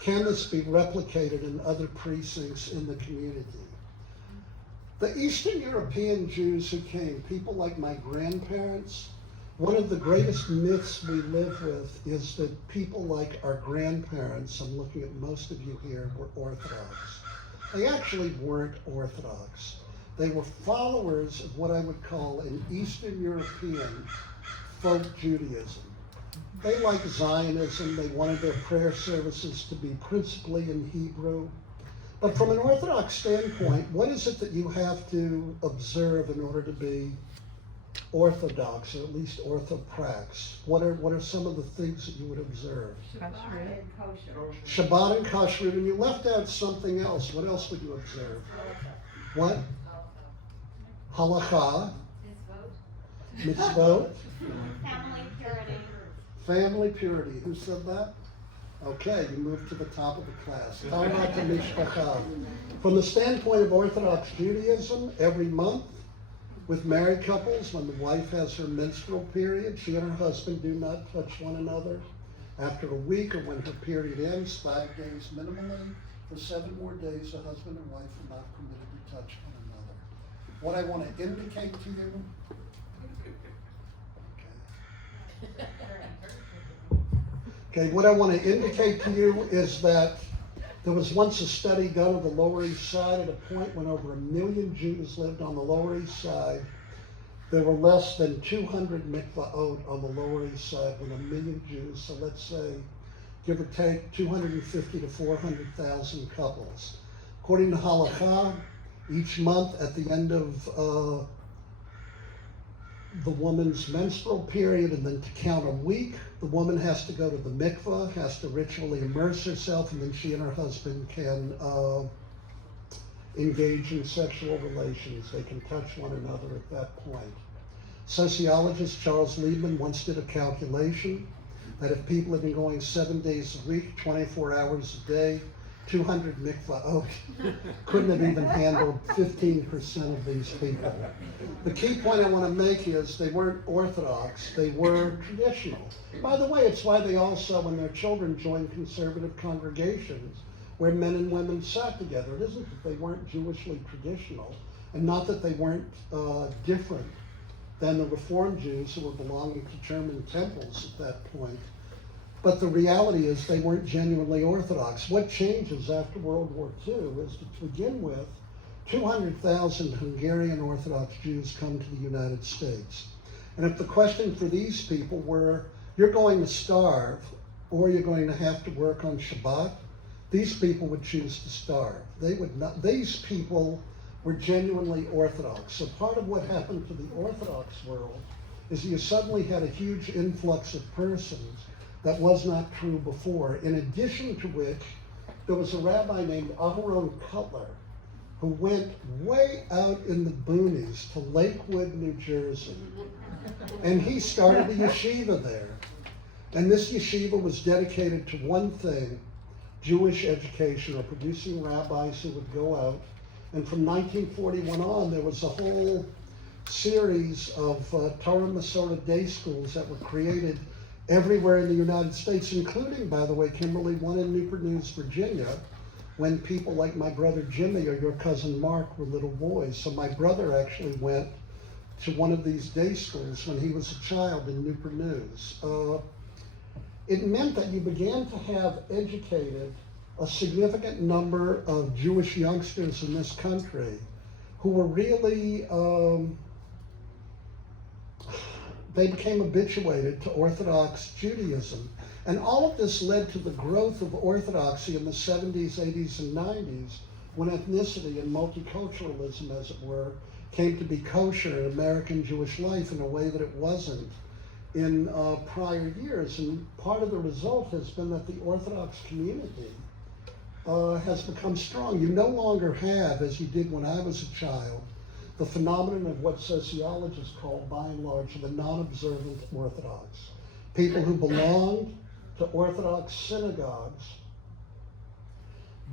can this be replicated in other precincts in the community? The Eastern European Jews who came, people like my grandparents, one of the greatest myths we live with is that people like our grandparents, I'm looking at most of you here, were Orthodox. They actually weren't Orthodox. They were followers of what I would call an Eastern European folk Judaism. They liked Zionism. They wanted their prayer services to be principally in Hebrew. But from an Orthodox standpoint, what is it that you have to observe in order to be Orthodox, or at least orthoprax? What are some of the things that you would observe? Shabbat and Kashrut, and you left out something else. What else would you observe? What? Halakha. Mitzvot. Family purity. Family purity. Who said that? Okay, you move to the top of the class. Taharat mishpacha. From the standpoint of Orthodox Judaism, every month, with married couples, when the wife has her menstrual period, she and her husband do not touch one another. After a week, or when her period ends, 5 days minimally, for 7 more days, the husband and wife are not permitted to touch one another. What I want to indicate to you, okay, what I want to indicate to you is that there was once a study done of the Lower East Side at a point when over 1 million Jews lived on the Lower East Side. there were less than 200 mikvaot on the Lower East Side with 1 million Jews. So let's say, give or take, 250 to 400,000 couples. According to Halakha, each month at the end of the woman's menstrual period, and then to count a week, the woman has to go to the mikvah, has to ritually immerse herself, and then she and her husband can engage in sexual relations. They can touch one another at that point. Sociologist Charles Liebman once did a calculation that if people had been going 7 days a week, 24 hours a day, 200 mikvaot couldn't have even handled 15% of these people. The key point I want to make is they weren't Orthodox, they were traditional. By the way, it's why they also, when their children joined conservative congregations, where men and women sat together. It isn't that they weren't Jewishly traditional, and not that they weren't different than the Reform Jews who were belonging to German temples at that point. But the reality is they weren't genuinely Orthodox. What changes after World War II is that, to begin with, 200,000 Hungarian Orthodox Jews come to the United States. And if the question for these people were, you're going to starve or you're going to have to work on Shabbat, these people would choose to starve. They would not. These people were genuinely Orthodox. So part of what happened to the Orthodox world is you suddenly had a huge influx of persons that was not true before. In addition to which, there was a rabbi named Aharon Cutler who went way out in the boonies to Lakewood, New Jersey. And he started a yeshiva there. And this yeshiva was dedicated to one thing, Jewish education, or producing rabbis who would go out. And from 1941 on, there was a whole series of Torah Masorah day schools that were created everywhere in the United States, including, by the way, Kimberly, one in Newport News, Virginia, when people like my brother Jimmy or your cousin Mark were little boys. So my brother actually went to one of these day schools when he was a child in Newport News. It meant that you began to have educated a significant number of Jewish youngsters in this country who were really, they became habituated to Orthodox Judaism. And all of this led to the growth of Orthodoxy in the 70s, 80s, and 90s, when ethnicity and multiculturalism, as it were, came to be kosher in American Jewish life in a way that it wasn't in prior years. And part of the result has been that the Orthodox community has become strong. You no longer have, as you did when I was a child, the phenomenon of what sociologists call, by and large, the non-observant Orthodox. People who belonged to Orthodox synagogues,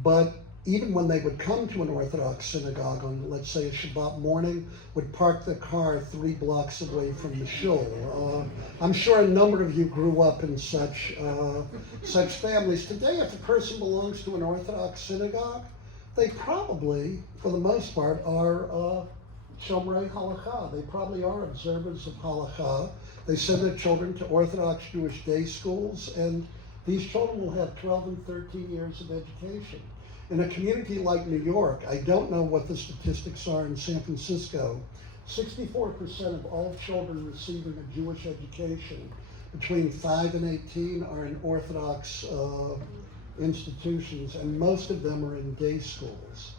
but even when they would come to an Orthodox synagogue on, let's say, a Shabbat morning, would park their car 3 blocks away from the shul. I'm sure a number of you grew up in such families. Today, if a person belongs to an Orthodox synagogue, they probably, for the most part, are Shomrei Halakha. They probably are observers of Halakha. They send their children to Orthodox Jewish day schools, and these children will have 12 and 13 years of education. In a community like New York, I don't know what the statistics are in San Francisco, 64% of all children receiving a Jewish education between 5 and 18 are in Orthodox institutions, and most of them are in day schools.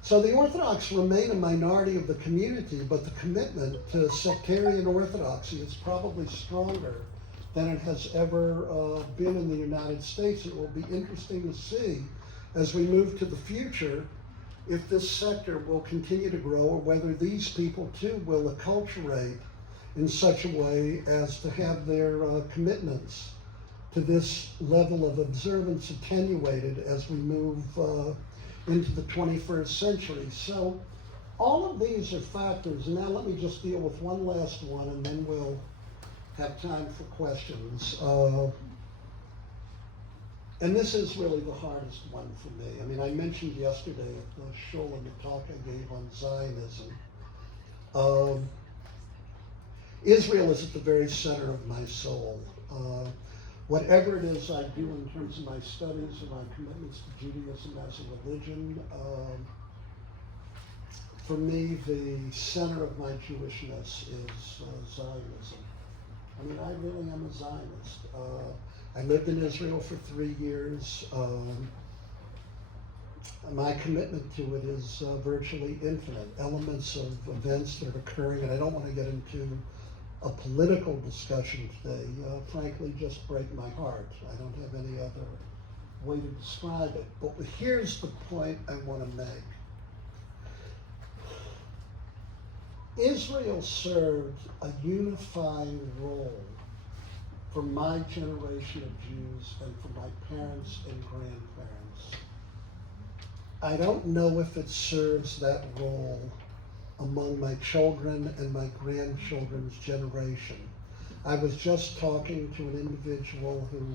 So the Orthodox remain a minority of the community, but the commitment to sectarian Orthodoxy is probably stronger than it has ever been in the United States. It will be interesting to see as we move to the future if this sector will continue to grow, or whether these people too will acculturate in such a way as to have their commitments to this level of observance attenuated as we move into the 21st century. So all of these are factors. Now let me just deal with one last one, and then we'll have time for questions. And this is really the hardest one for me. I mean, I mentioned yesterday at the shul in the talk I gave on Zionism. Israel is at the very center of my soul. Whatever it is I do in terms of my studies and my commitments to Judaism as a religion, for me, the center of my Jewishness is Zionism. I mean, I really am a Zionist. I lived in Israel for 3 years. My commitment to it is virtually infinite. Elements of events that are occurring, and I don't want to get into a political discussion today, frankly, just break my heart. I don't have any other way to describe it. But here's the point I want to make. Israel served a unifying role for my generation of Jews and for my parents and grandparents. I don't know if it serves that role among my children and my grandchildren's generation. I was just talking to an individual who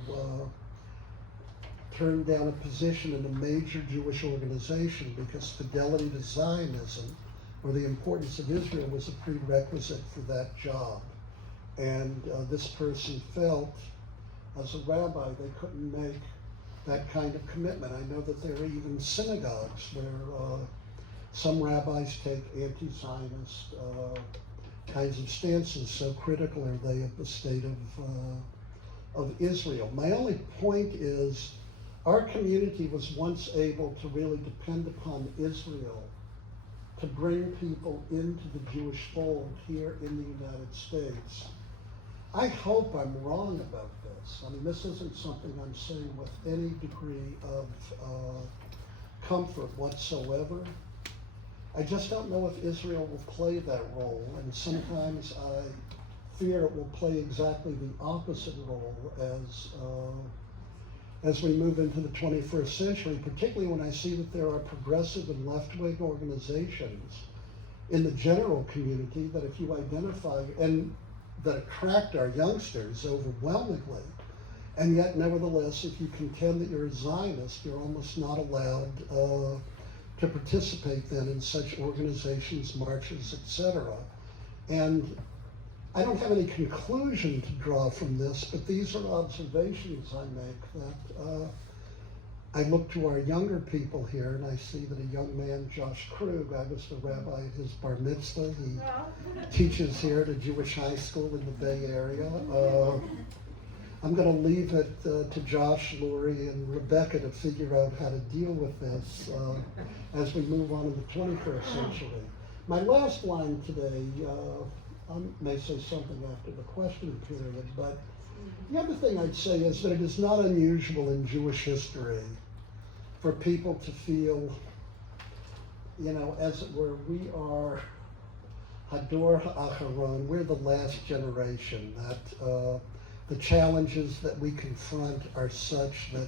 turned down a position in a major Jewish organization because fidelity to Zionism, or the importance of Israel, was a prerequisite for that job. And this person felt, as a rabbi, they couldn't make that kind of commitment. I know that there are even synagogues where some rabbis take anti-Zionist kinds of stances, so critical are they of the state of Israel. My only point is, our community was once able to really depend upon Israel to bring people into the Jewish fold here in the United States. I hope I'm wrong about this. I mean, this isn't something I'm saying with any degree of comfort whatsoever. I just don't know if Israel will play that role, and sometimes I fear it will play exactly the opposite role as we move into the 21st century, particularly when I see that there are progressive and left-wing organizations in the general community that if you identify, and that attract our youngsters overwhelmingly, and yet nevertheless, if you contend that you're a Zionist, you're almost not allowed to participate then in such organizations, marches, etc. And I don't have any conclusion to draw from this, but these are observations I make that I look to our younger people here, and I see that a young man, Josh Krug, I was the rabbi at his bar mitzvah. He teaches here at a Jewish high school in the Bay Area. I'm going to leave it to Josh, Lori, and Rebecca to figure out how to deal with this as we move on in the 21st century. My last line today, I may say something after the question period, but the other thing I'd say is that it is not unusual in Jewish history for people to feel, as it were, we are Hador Ha'acharon, we're the last generation, that the challenges that we confront are such that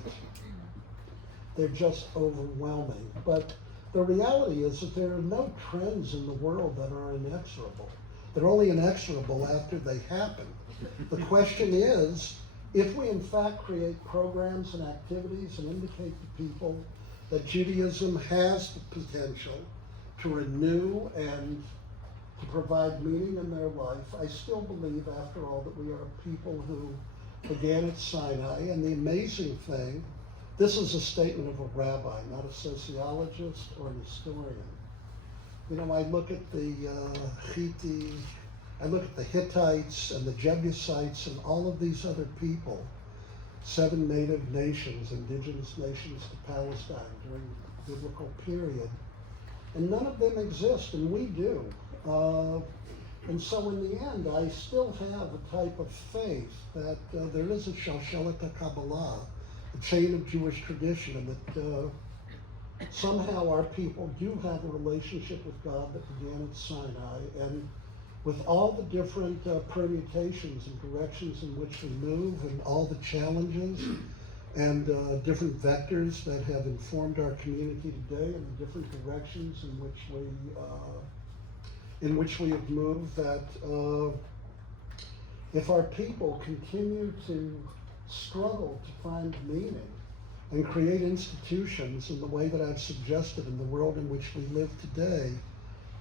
they're just overwhelming. But the reality is that there are no trends in the world that are inexorable. They're only inexorable after they happen. The question is, if we in fact create programs and activities and indicate to people that Judaism has the potential to renew and to provide meaning in their life, I still believe, after all, that we are a people who began at Sinai. And the amazing thing, this is a statement of a rabbi, not a sociologist or an historian. I look at the Hittites and the Jebusites and all of these other people, 7 native nations, indigenous nations to Palestine during the biblical period, and none of them exist, and we do. And so in the end, I still have a type of faith that there is a Shalshelet HaKabbalah, a chain of Jewish tradition, and that somehow our people do have a relationship with God that began at Sinai, and with all the different permutations and directions in which we move, and all the challenges and different vectors that have informed our community today, and the different directions in which we have moved, that if our people continue to struggle to find meaning and create institutions in the way that I've suggested in the world in which we live today,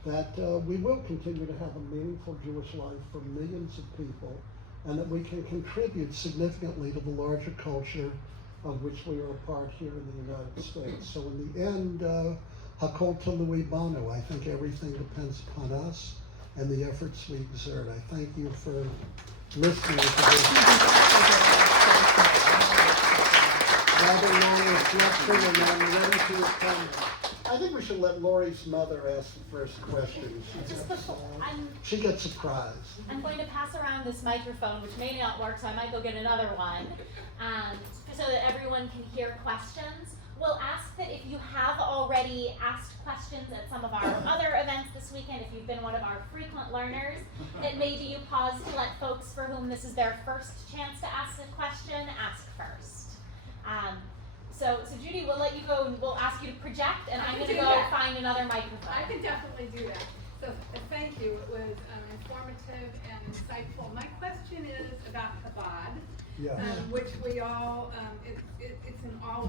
that we will continue to have a meaningful Jewish life for millions of people, and that we can contribute significantly to the larger culture of which we are a part here in the United States. So in the end, Hakol to Louis Bono. I think everything depends upon us and the efforts we exert. I thank you for listening to this rather long reflection, and I'm ready to respond. I think we should let Lori's mother ask the first question. Just before, She gets surprised. I'm going to pass around this microphone, which may not work, so I might go get another one, so that everyone can hear questions. We'll ask that if you have already asked questions at some of our other events this weekend, if you've been one of our frequent learners, that maybe you pause to let folks for whom this is their first chance to ask a question, ask first. So Judy, we'll let you go and we'll ask you to project, and I'm going to go find another microphone. I can definitely do that. So thank you. It was informative and insightful. My question is about Chabad, Yes. which we all, it's in all